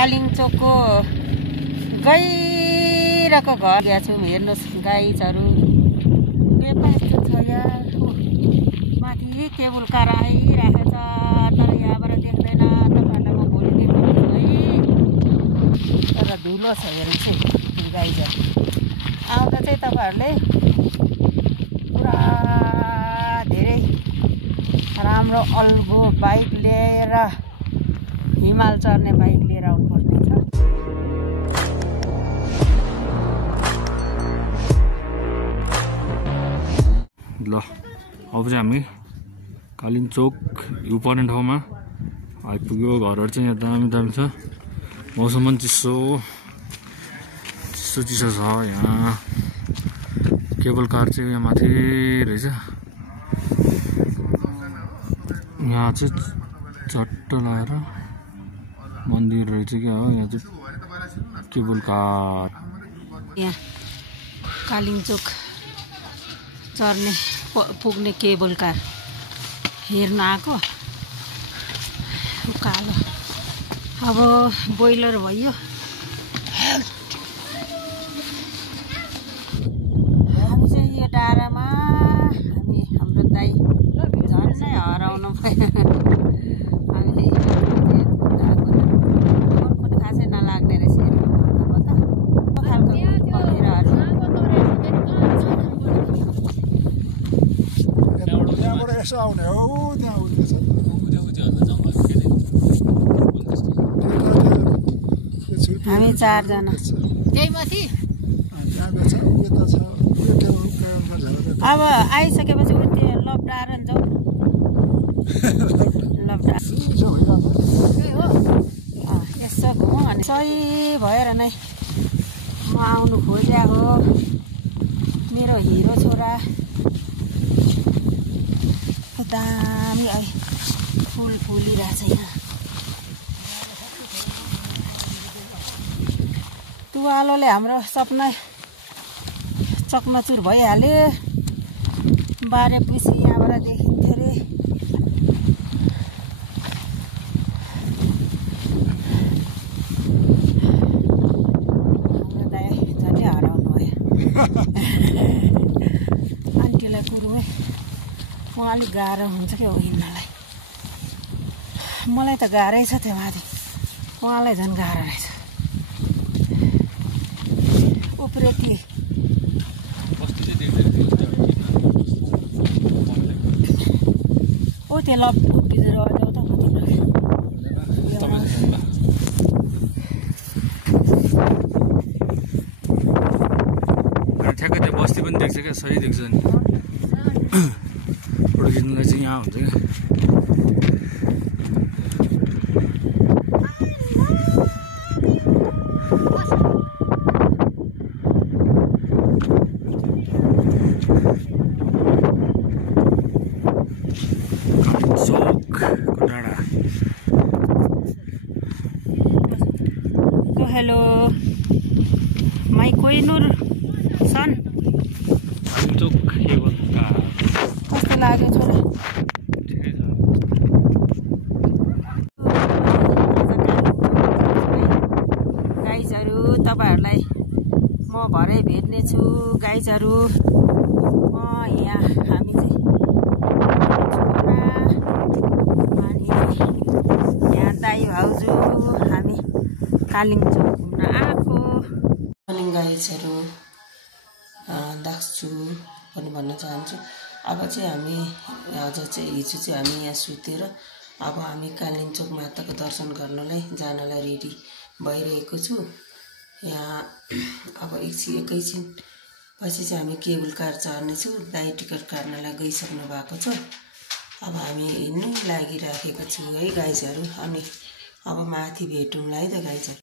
कालिङचोकको गहिरको घर गएको छौँ। हेर्नुहोस् गाईहरू बेपा यस्तो छ यार। माथि केबल कार आइरहेको छ तर यहाँबाट देख्दैन। तपाईँहरूलाई म भोलि देखाउँछु है। तर धुलो छ हेर्नुहोस् है गाईहरू आउँदा चाहिँ तपाईँहरूले पुरा धेरै राम्रो अल्गो बाइक लिएर हिमाल चढ्ने बाइक लिएर आउनुपर्ने छ। ल अब चाहिँ हामी कालिङचोक भ्यू पर्ने ठाउँमा आइपुग्यो। घरहरू चाहिँ यहाँ दामी दामी छ। मौसम पनि चिसो चिसो छ। यहाँ केबल कार चाहिँ यहाँ माथि रहेछ। यहाँ चाहिँ चट्ट लगाएर मन्दिर रहेछ क्या हो। यहाँ चाहिँ केबल कार। यहाँ कालिङचोक चढ्ने पुग्ने केबल कार हेर्न आएको। कालो अब बोइलर भयो। हामी चाहिँ यो डाँडामा हाम्रो दाइ झन्नै हराउनु भयो। हामीले फोन खासै नलाग्ने रहेछ। खालको पखेराहरू यसो आउने हो त्यहाँ उठ्दैछ। हामी 4 जना त्यही माथि। अब आइसकेपछि उति लपडाएर जाउँ। लपडा यसो घुमौँ अनि सही भएर नै म आउनु खोज्या हो। मेरो हिरो छोरा दामी फुल फुलिरहेछ। यहाँ तुवालोले हाम्रो सपना चकनाचुर भइहाल्यो। बारेपछि यहाँबाट देखिन्थ्यो अरे। हाम्रो दाइ झन्डै हराउनु भयो। आन्टीलाई कुरुमै उहाँ अलिक गाह्रो हुन्छ क्या हो हिँड्नलाई। मलाई त गाह्रै छ त्यो माथि। उहाँलाई झन् गाह्रो रहेछ। उप्रेती ओ त्यो लप उभिएर जाउँ त म तिम्रो ठ्याक्कै त्यो बस्ती पनि देख्छ क्या। सही देख्छ नि। फोटो खिच्नुलाई चाहिँ यहाँ हुन्छ क्या। कालिङचोकको डाँडा। Hello my Kohinoor son. Kalinchowk cable car कस्तो लाग्यो छोरा? ठिकै छ। गाइजहरू तपाईँहरूलाई म भरे भेट्नेछु। गाइजहरू यहाँ हामी चाहिँ छोरा अनि यहाँ दाइ भाउजू हामी कालिङचोक घुम्न आएको। अनि गाइजहरू दाक्छु पनि भन्न चाहन्छु। अब चाहिँ हामी हिजो चाहिँ हामी यहाँ सुतेर अब हामी कालिङचोक माताको दर्शन गर्नलाई जानलाई रेडी भइरहेको छु। यहाँ अब एकैछिन पछि चाहिँ हामी केबल कार चढ्नेछौँ। दाइ टिकट काट्नलाई गइसक्नु भएको छ। अब हामी हिँड्नु लागिराखेको छु है गाइजहरू। अनि अब माथि भेटौँला है त गाइजहरू।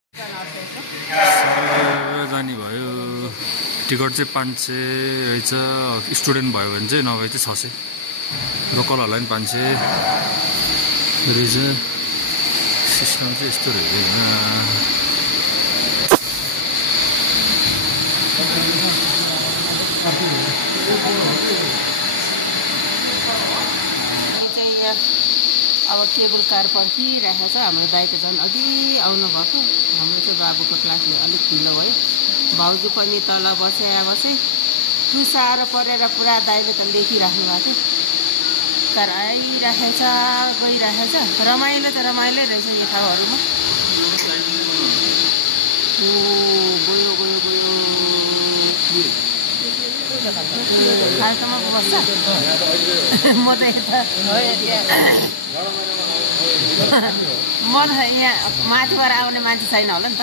जाने भयो। टिकट चाहिँ 500 रहेछ। स्टुडेन्ट भयो भने चाहिँ नभए चाहिँ 600। लोकलहरूलाई पनि 500 रहेछ। सिस्टम चाहिँ यस्तो रहेछ। अब अब केबल कार पर्खिरहेको छ। हाम्रो दाइ त झन् अघि आउनुभएको। हाम्रो चाहिँ बाबुको क्लासले अलिक ढिलो भयो। भाउजू पनि तल बसे टुसाएर परेर पुरा दाइले त लेखिराख्नु भएको थियो। तर आइरहेछ गइरहेछ। रमाइलो त रमाइलै रहेछ यो ठाउँहरूमा। गयो गयो गयो खाल्टोमा बस्छ। म त यता यहाँ माथिबाट आउने मान्छे छैन होला नि त।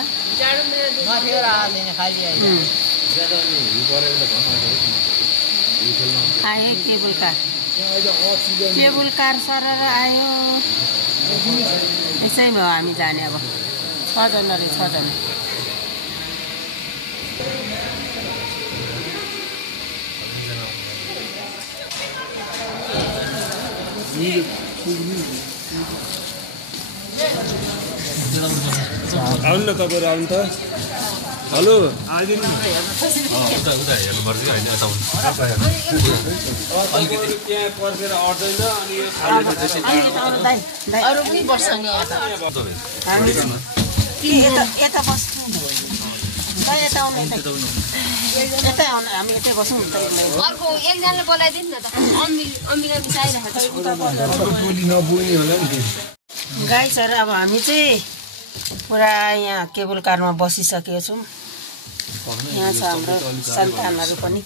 आए केबल कार सरर आयो। यसैमा हो हामी जाने। अब 6 जना रे 6 जना। आउनु न तपाईँहरू आउनु त। हेलो आइदिनु हेर्नुपर्छ कि होइन यता त्यहाँ पर्खेर अट्दैन अनि अरू पनि बस्छ नि यता बस्नु। यता आउनु यतै आउनु। हामी यतै बसौँ। अर्को एकजनाले बोलाइदिनु न त। अम्बिका मिसाइरहेको गाई सर अब हामी चाहिँ पुरा यहाँ केबल कारमा बसिसकेका छौँ। यहाँ छ हाम्रो सन्तानहरू पनि।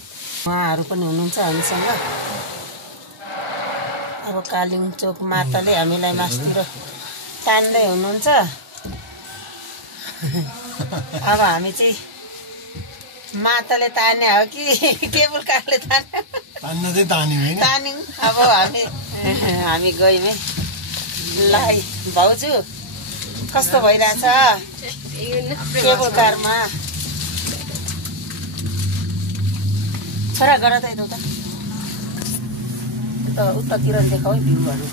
उहाँहरू पनि हुनुहुन्छ हामीसँग। अब कालिङ चोक माताले हामीलाई मासतिर तान्दै हुनुहुन्छ। अब हामी चाहिँ माताले तान्ने हो कि केबल कारले तान्यौँ। अब हामी गयौँ है। ल भाउजू कस्तो भइरहेछ केबल कारमा? छोरा गर त यता उतातिर देखाऊ है भ्यूहरू।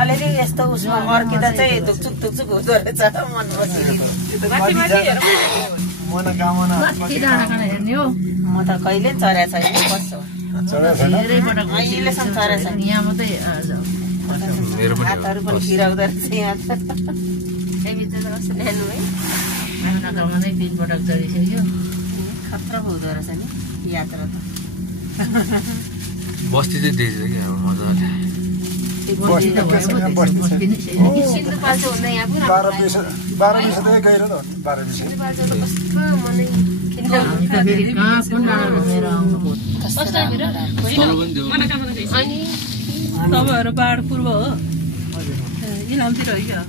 अलिअलि यस्तो उसमा अर्किँदा चाहिँ धुकचुक हुँदो रहेछ। मन म त कहिले चरा छैन। अहिलेसम्म चरा छैन। हातहरू पनि फिराउँदो रहेछ यहाँ त। खतरा हुँदो रहेछ नि यात्रा त। बस्ती चाहिँ देखेछ कि अब मजाले। 12 तपाईँहरू पहाड पूर्व हो? इलामतिर हो क्या?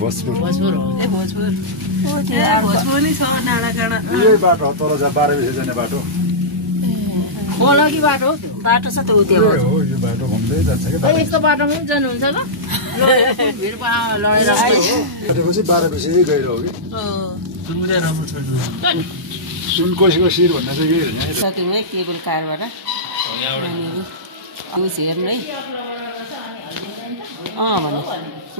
भोजपुर हो। ए भोजपुर नि छ डाँडा काँडा। यही बाटो तल जा 12 बजे जाने बाटो। खोलगी बाटो बाटो छ त उतै हो। यो बाटो घुम्दै जान्छ के? यस्तो बाटोमा जानुहुन्छ ल? भिड लडेर त्यसपछि 12 बजे गइरह्यो कि। सुनमुजा राम्रो छ। सुनकोसीको शिर भन्ने चाहिँ के हैन। सक्यौँ है केबल कारबाट। आउस हेर्नु है। भने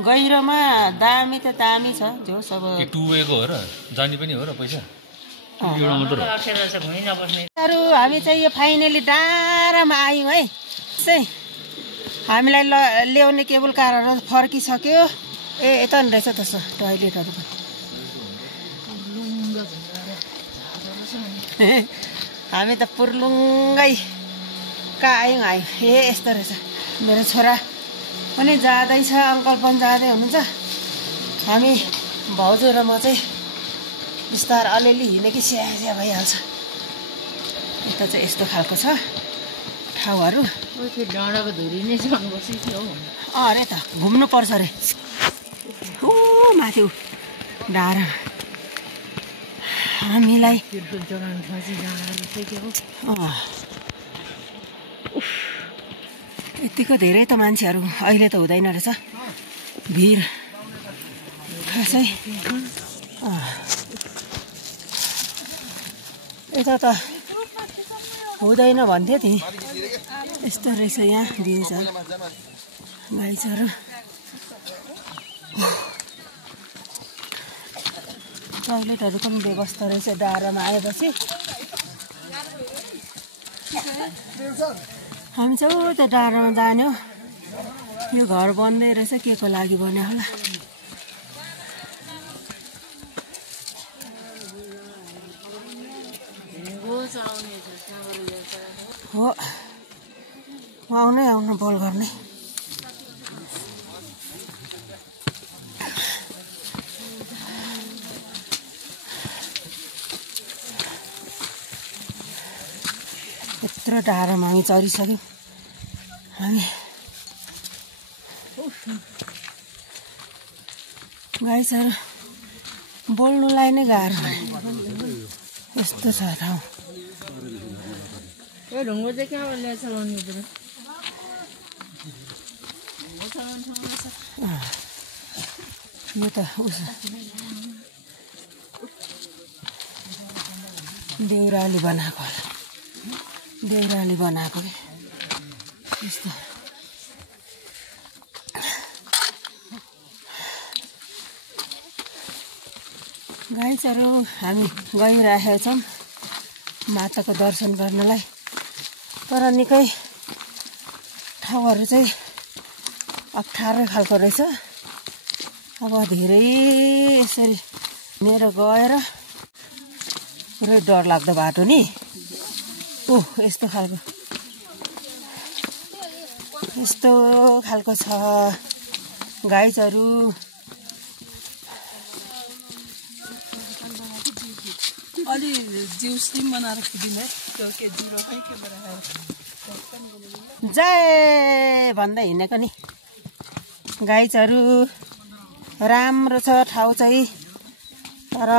गहिरोमा दामी त दामी छ। जो सब टु वेको हो र जाने पनि हो र पैसा। हामी चाहिँ यो फाइनली डाँडामा आयौँ है। हामीलाई ल्याउने केबल कारहरू फर्किसक्यो। यता नि रहेछ त्यसो टोइलेटहरू पनि। हामी त पुर्लुङ्गै कहाँ आयौँ यस्तो रहेछ। मेरो छोरा पनि जाँदैछ, अङ्कल पनि जाँदै हुनुहुन्छ। हामी भाउजू र म चाहिँ बिस्तार अलिअलि हिँडेकी स्यास्या भइहाल्छ। यता चाहिँ यस्तो खालको छ ठाउँहरू। डाँडाको धुरी नै थियो। अरे त घुम्नु पर्छ अरे। माथि डाँडा हामीलाई यतिको धेरै त मान्छेहरू अहिले त हुँदैन रहेछ भिड खासै। यता त हुँदैन भन्थ्यो नि। यस्तो रहेछ यहाँ भिउजहरू गाइजहरू। टोइलेटहरू पनि व्यवस्था रहेछ डाँडामा आएपछि। हामी चाहिँ त्यो डाँडामा जाने हो। यो घर बन्दै रहेछ के को लागि बन्यो होला हो आउनु बोल गर्ने यत्रो टाढामा हामी चढिसक्यौँ हामी गाईहरू बोल्नुलाई नै गाह्रो यस्तो छ ठाउँ ढुङ्गो चाहिँ कहाँबाट ल्याएर चलाउनु पर्यो यो त उस देउराली बनाएको होला देउराली बनाएको के यस्तो गाईहरू हामी गइरहेका छौँ माताको दर्शन गर्नलाई तर निकै ठाउँहरू चाहिँ अप्ठ्यारो खालको रहेछ अब धेरै यसरी मेरो गएर पुरै डर लाग्दो बाटो नि यस्तो खालको छ गाईहरू अलि जिउ स्लिम बनाएर खुदिनु है त्यो के जिरो खै के बनाएर जय भन्दै हिँडेको नि गाईहरू राम्रो छ ठाउँ चाहिँ तर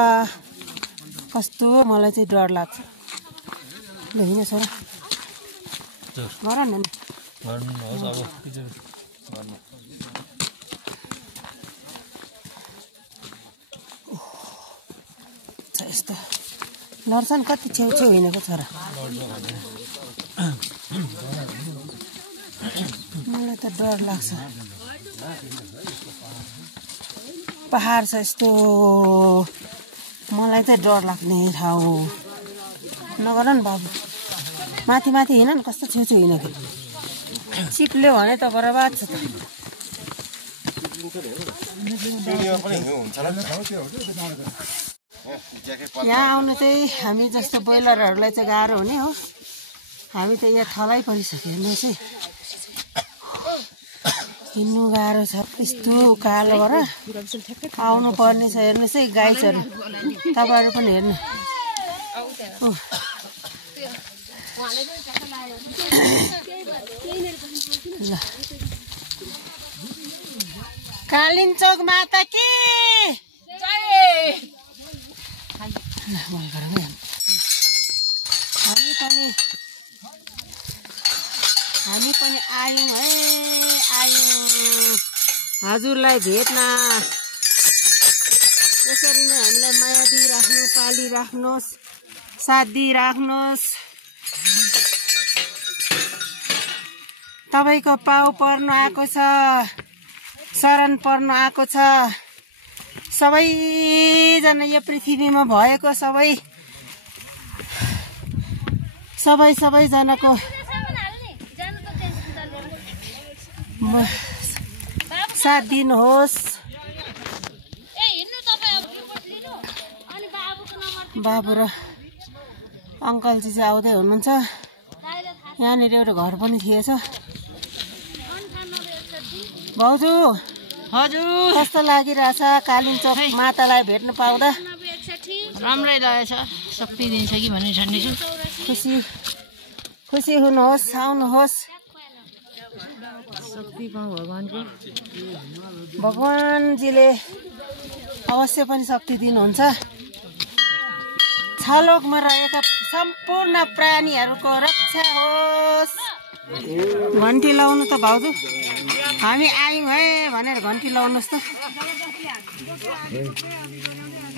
कस्तो मलाई चाहिँ डर लाग्छ ल हिँड छोरा गर न यस्तो लड्छन् कति छेउछेउ हिँडेको छोरा मलाई त डर लाग्छ पहाड छ यस्तो मलाई चाहिँ डर लाग्ने ठाउँ नगर नि बाबु माथि हिँड न कस्तो छेउछेउ हिँडेको चिप्ल्यो भने त बर्बाद छ त यहाँ आउनु चाहिँ हामी जस्तो बोइलरहरूलाई चाहिँ गाह्रो हुने हो हामी त यहाँ थलाइ परिसक्यो हेर्नु चाहिँ हिँड्नु गाह्रो छ यस्तो उकालोबाट आउनु पर्ने छ हेर्नुहोस् है गाईहरू तपाईँहरू पनि हेर्नु ल कालिम्पोङ माता कि हामी पनि आयौँ है हजुरलाई भेट्न यसरी नै हामीलाई माया दिइराख्नु पालिराख्नुहोस् साथ दिइराख्नुहोस् तपाईँको पाउ पर्नु आएको छ शरण पर्नु आएको छ सबैजना यो पृथ्वीमा भएको सबैजनाको साथ दिनुहोस् बाबु र अङ्कलजी चाहिँ आउँदै हुनुहुन्छ यहाँनिर एउटा घर पनि थिएछ भाउजू हजुर कस्तो लागिरहेछ कालिम्पोङ मातालाई भेट्न पाउँदा राम्रै रहेछ शक्ति दिन्छ कि भन्ने ठान्छु खुसी हुनुहोस् आउनुहोस् शक्ति पाउँ भगवानको भगवानजीले अवश्य पनि शक्ति दिनुहुन्छ छलोकमा रहेका सम्पूर्ण प्राणीहरूको रक्षा होस् घन्टी लाउनु त भाउजू हामी आयौँ है भनेर घन्टी लाउनुहोस् त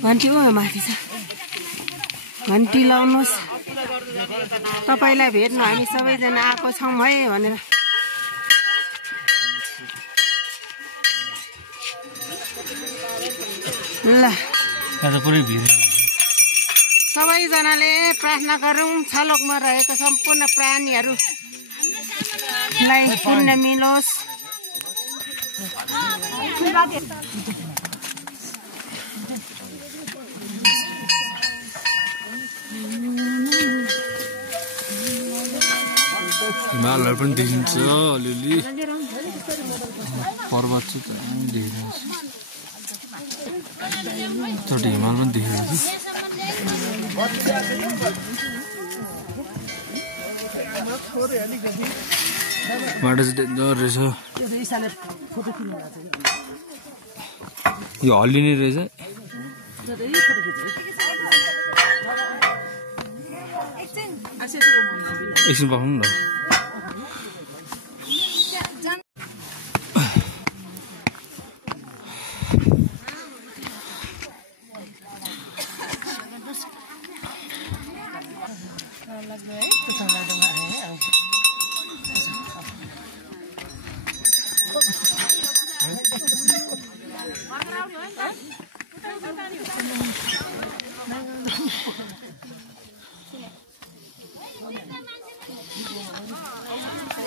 घन्टी पो माथि छ घन्टी लाउनुहोस् तपाईँलाई भेट्नु हामी सबैजना आएको छौँ है भनेर ल सबैजनाले प्रार्थना गरौँ छलोकमा रहेको सम्पूर्ण प्राणीहरूलाई पुण्य मिलोस् हिमालहरू पनि देखिन्छ अलिअलि पर्वत चाहिँ देखिरहेको छ चोटि हिमाल पनि देखिरहेको छ बाटो चाहिँ डेन्जर रहेछ यो हल्लिने रहेछ एकछिन पाउनु न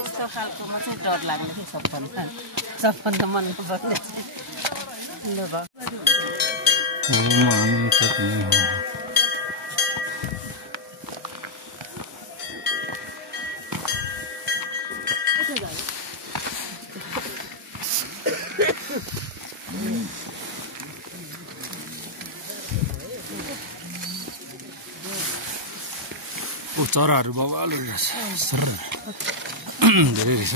यस्तो खालकोमा चाहिँ डर लाग्ने थियो सबभन्दा मन पर्ने चराहरू बबाल रहेछ धेरै रहेछ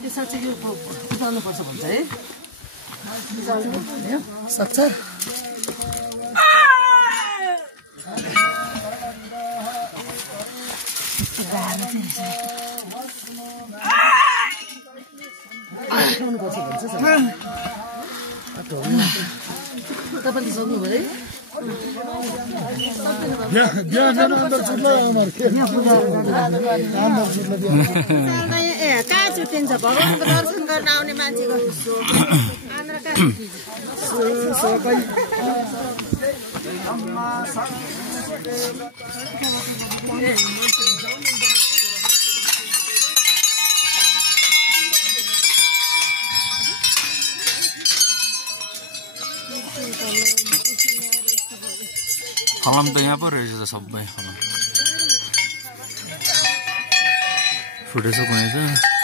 त्यसमा चाहिँ यो उठाउनुपर्छ भन्छ है सक्छ उठाउनुपर्छ भन्छ तपाईँले सक्नुभयो ए कहाँ छुट्टिन्छ भगवानको दर्शन गर्न आउने मान्छेको खलम त यहाँ पो रहेछ त सबै खलम फुटेछ कुनै छ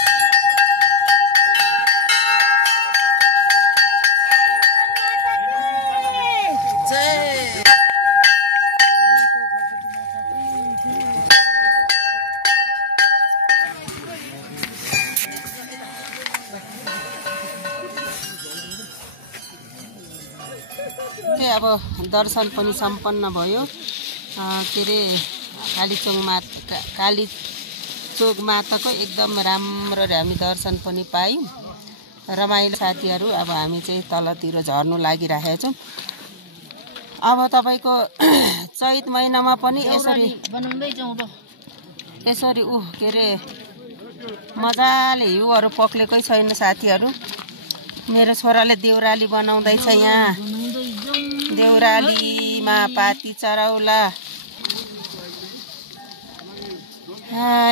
अब दर्शन पनि सम्पन्न भयो के अरे कालीचोक माताको एकदम राम्रो हामी दर्शन पनि पायौँ रमाइलो साथीहरू अब हामी चाहिँ तलतिर झर्नु लागिरहेका छौँ अब तपाईको चैत महिनामा पनि यसरी के अरे मजाले हिउँहरू पक्लेकै छैन साथीहरू मेरो छोराले देउराली बनाउँदैछ यहाँ देउरालीमा पाती चराउला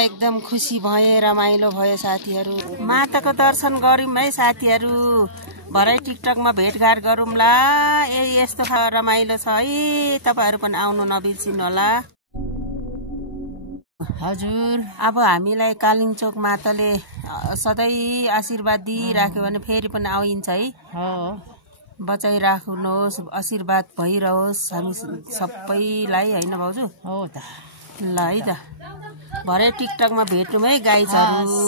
एकदम खुसी भए रमाइलो भयो साथीहरू माताको दर्शन गऱ्यौँ है साथीहरू भरे टिकटकमा भेटघाट गरौँला यस्तो रमाइलो छ है तपाईहरु पनि आउनु नबिर्सिनु होला हजुर अब हामीलाई कालिचोक माताले सधैँ आशीर्वाद दिइराख्यो भने फेरि पनि आइन्छ है बचाइराख्नुहोस् आशीर्वाद भइरहोस् हामी सबैलाई हैन भाउजू हो त ल है त भरे टिकटकमा भेटौँ है गाइजहरु